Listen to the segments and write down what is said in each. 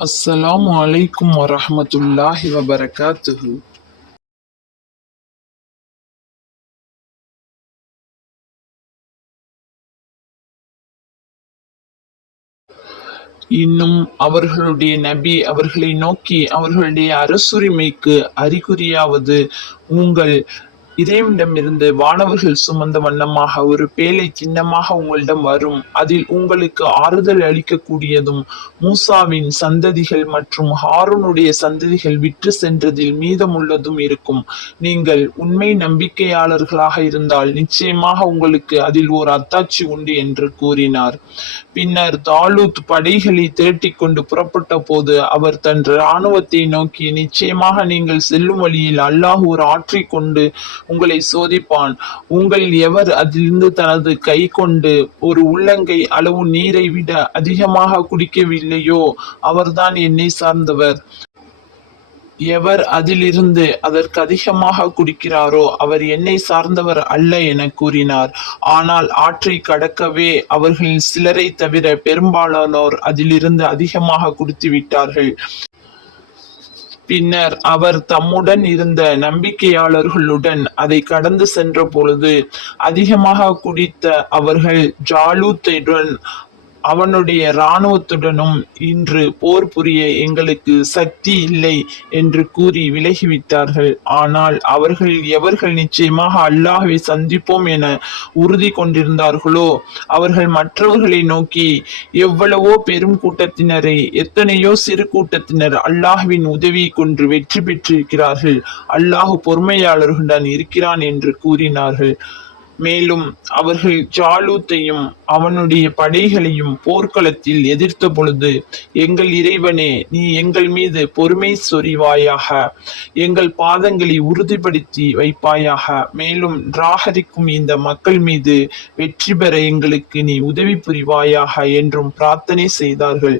அஸ்ஸலாம் வலைக்கும் வரமத்துல்லாஹி வபரகாத்துஹு இன்னும் அவர்களுடைய நபி அவர்களை நோக்கி அவர்களுடைய அரசுரிமைக்கு அறிகுறியாவது உங்கள் இறைவனிடமிருந்து வானவர்கள் சுமந்த வண்ணமாக ஒரு பேழை சின்னமாக உங்களிடம் வரும். அதில் உங்களுக்கு ஆறுதல் அளிக்கக்கூடியதும் மூசாவின் சந்ததிகள் மற்றும் ஹாரூனுடைய சந்ததிகள் விற்று சென்றதில் மீதமுள்ளதும் இருக்கும். நீங்கள் உண்மை நம்பிக்கையாளர்களாக இருந்தால் நிச்சயமாக உங்களுக்கு அதில் ஒரு அத்தாட்சி உண்டு என்று கூறினார். பின்னர் தாலூத் படைகளை திரட்டிக் கொண்டு புறப்பட்ட போது அவர் தன் இராணுவத்தை நோக்கி நிச்சயமாக நீங்கள் செல்லும் வழியில் அல்லாஹ் ஒரு ஆற்றைக் கொண்டு உங்களை சோதிப்பான். உங்களில் எவர் அதிலிருந்து தனது கை கொண்டு ஒரு உள்ளங்கை அளவு நீரை விட அதிகமாக குடிக்கவில்லையோ அவர்தான் என்னை சார்ந்தவர். எவர் அதிலிருந்து அதற்கு அதிகமாக குடிக்கிறாரோ அவர் என்னை சார்ந்தவர் அல்ல என கூறினார். ஆனால் ஆற்றை கடக்கவே அவர்களில் சிலரை தவிர பெரும்பாலானோர் அதிலிருந்து அதிகமாக குடித்து விட்டார்கள் பின்னர் அவர் தம்முடன் இருந்த நம்பிக்கையாளர்களுடன் அதை கடந்து சென்ற பொழுது அதிகமாக குடித்த அவர்கள் ஜாலூத்துடன் அவனுடைய இராணுவத்துடனும் இன்று போர் புரிய எங்களுக்கு சக்தி இல்லை என்று கூறி விலகிவிட்டார்கள். ஆனால் அவர்கள் எவர்கள் நிச்சயமாக அல்லாஹை சந்திப்போம் என உறுதி கொண்டிருந்தார்களோ? அவர்கள் மற்றவர்களை நோக்கி எவ்வளவோ பெரும் கூட்டத்தினரை எத்தனையோ சிறு கூட்டத்தினர் அல்லாஹ்வின் உதவி கொண்டு வெற்றி பெற்றிருக்கிறார்கள். அல்லாஹ் பொறுமையாளர்களுடன் இருக்கிறான் என்று கூறினார்கள். மேலும் அவர்கள் ஜாலூத்தையும் அவனுடைய படைகளையும் போர்க்களத்தில் எதிர்த்த பொழுது எங்கள் இறைவனே நீ எங்கள் மீது பொறுமை சொறிவாயாக எங்கள் பாதங்களை உறுதிப்படுத்தி வைப்பாயாக. மேலும் ராகரிக்கும் இந்த மக்கள் மீது வெற்றி பெற எங்களுக்கு நீ உதவி புரிவாயாக என்றும் பிரார்த்தனை செய்தார்கள்.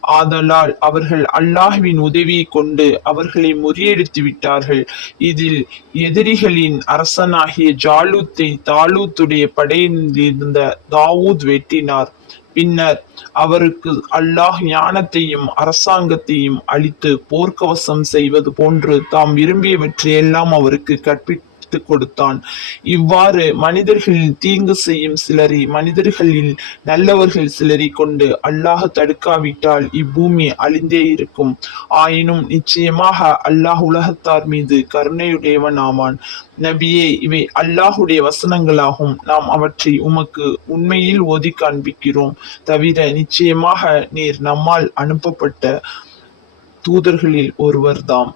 ஆதலால் அவர்கள் அல்லாஹ்வின் உதவியை கொண்டு அவர்களை முறியடித்து விட்டார்கள் இதில் எதிரிகளின் அரசனாகிய ஜாலூத்தை தாலூத்துடைய படையில் இருந்த தாவூத் வெட்டினார். பின்னர் அவருக்கு அல்லாஹ் ஞானத்தையும் அரசாங்கத்தையும் அளித்து போர்க்கவசம் செய்வது போன்று தாம் விரும்பியவற்றையெல்லாம் அவருக்கு கற்பித்து கொடுத்தான். இவ்வாறு மனிதர்களில் தீங்கு செய்யும் சிலரை மனிதர்களில் நல்லவர்கள் சிலரை கொண்டு அல்லாஹ் தடுக்காவிட்டால் இப்பூமி அழிந்தே இருக்கும். ஆயினும் நிச்சயமாக அல்லாஹ் உலகத்தார் மீது கருணையுடையவன் ஆவான் நபியே இவை அல்லாஹுடைய வசனங்களாகும். நாம் அவற்றை உமக்கு உண்மையில் ஓதி காண்பிக்கிறோம். தவிர நிச்சயமாக நீர் நம்மால் அனுப்பப்பட்ட தூதர்களில் ஒருவர்தாம்.